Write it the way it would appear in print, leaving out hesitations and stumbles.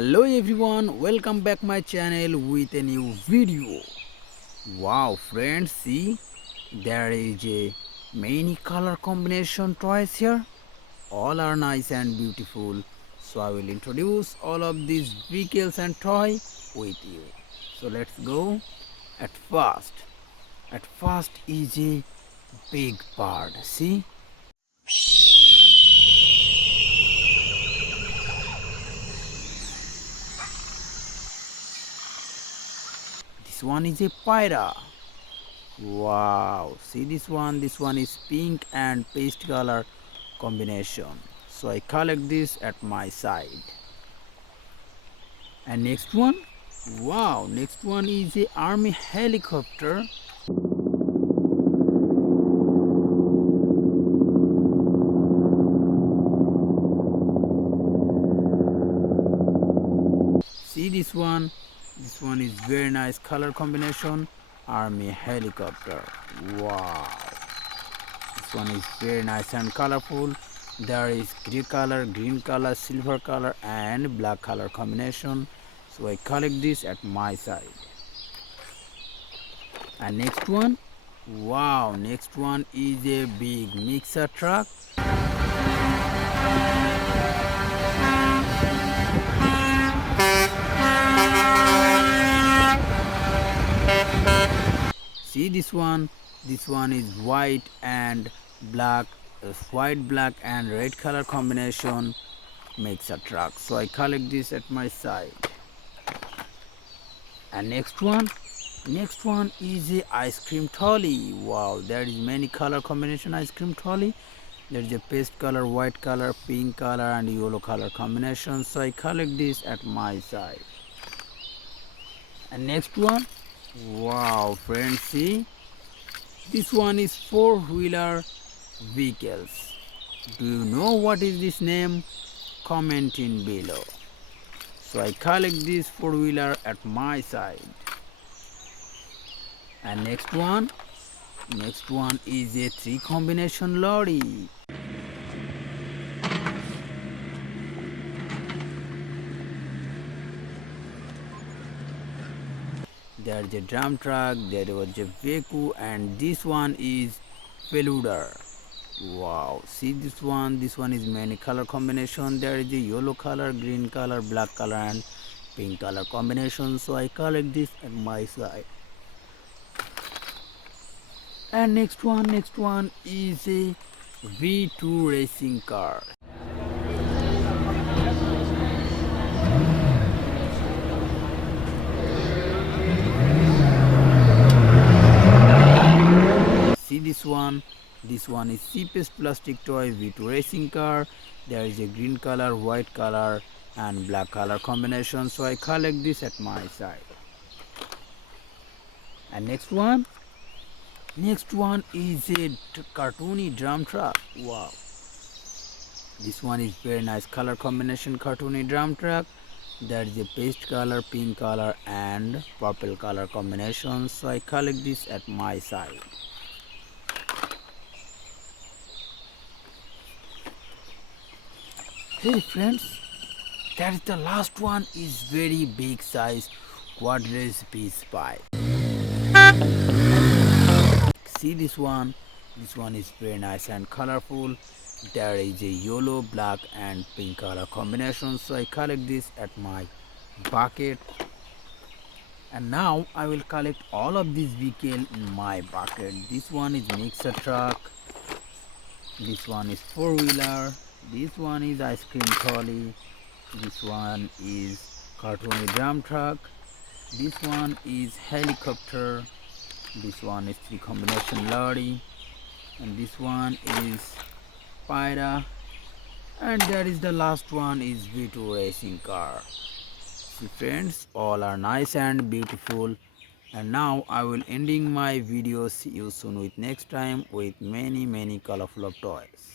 Hello everyone, welcome back my channel with a new video. Wow friends, see there is a many color combination toys here. All are nice and beautiful. So I will introduce all of these vehicles and toy with you. So let's go. At first is a big bird. See, this one is a pyra. Wow, see this one is pink and paste color combination. So I collect this at my side. And next one, wow, next one is a army helicopter. See this one is very nice color combination, army helicopter. Wow, this one is very nice and colorful. There is green color, silver color and black color combination. So I collect this at my side. And next one, wow, next one is a big mixer truck. See this one is white and black, white, black and red color combination makes a truck. So I collect this at my side. And next one is a ice cream trolley. Wow, there is many color combination ice cream trolley. There is a paste color, white color, pink color and yellow color combination. So I collect this at my side. And next one, wow friends, see this one is four-wheeler vehicles. Do you know what is this name? Comment in below. So I collect this four-wheeler at my side. And next one is a three combination lorry. There is a drum truck, there was a vehicle and this one is peluder. Wow, see this one is many color combination. There is a yellow color, green color, black color and pink color combination. So I collect this at my side. And next one is a V2 racing car. See this one is cheapest plastic toy V2 racing car. There is a green color, white color and black color combination. So I collect this at my side. And next one is a cartoony drum truck. Wow, this one is very nice color combination, cartoony drum truck. There is a paste color, pink color and purple color combination. So I collect this at my side. Hey friends, that is the last one is very big size quadrants piece pipe. See this one is very nice and colorful. There is a yellow, black and pink color combination. So I collect this at my bucket. And now I will collect all of these vehicles in my bucket. This one is mixer truck. This one is four-wheeler. This one is ice cream trolley. This one is cartoony drum truck. This one is helicopter. This one is three combination lorry. And this one is pyra. And there is the last one is V2 racing car. See friends, all are nice and beautiful. And now I will ending my video. See you soon with next time with many colorful of toys.